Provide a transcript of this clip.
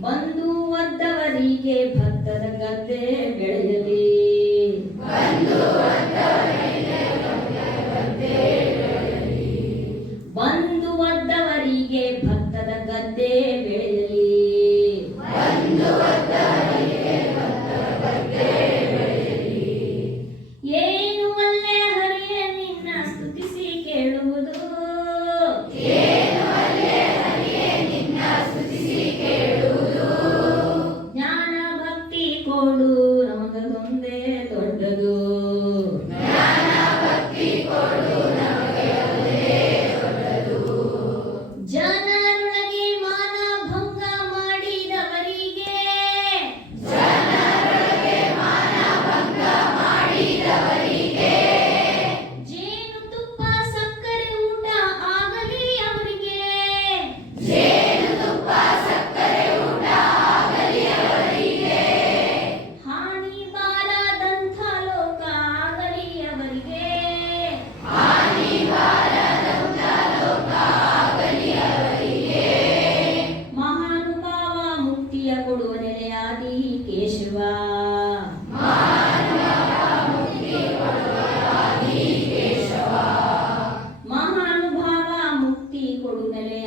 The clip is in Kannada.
ಬಂದು ಒದ್ದವರಿಗೆ ಭತ್ತದ ಗದ್ದೆ. കൊടുങ്ങലെ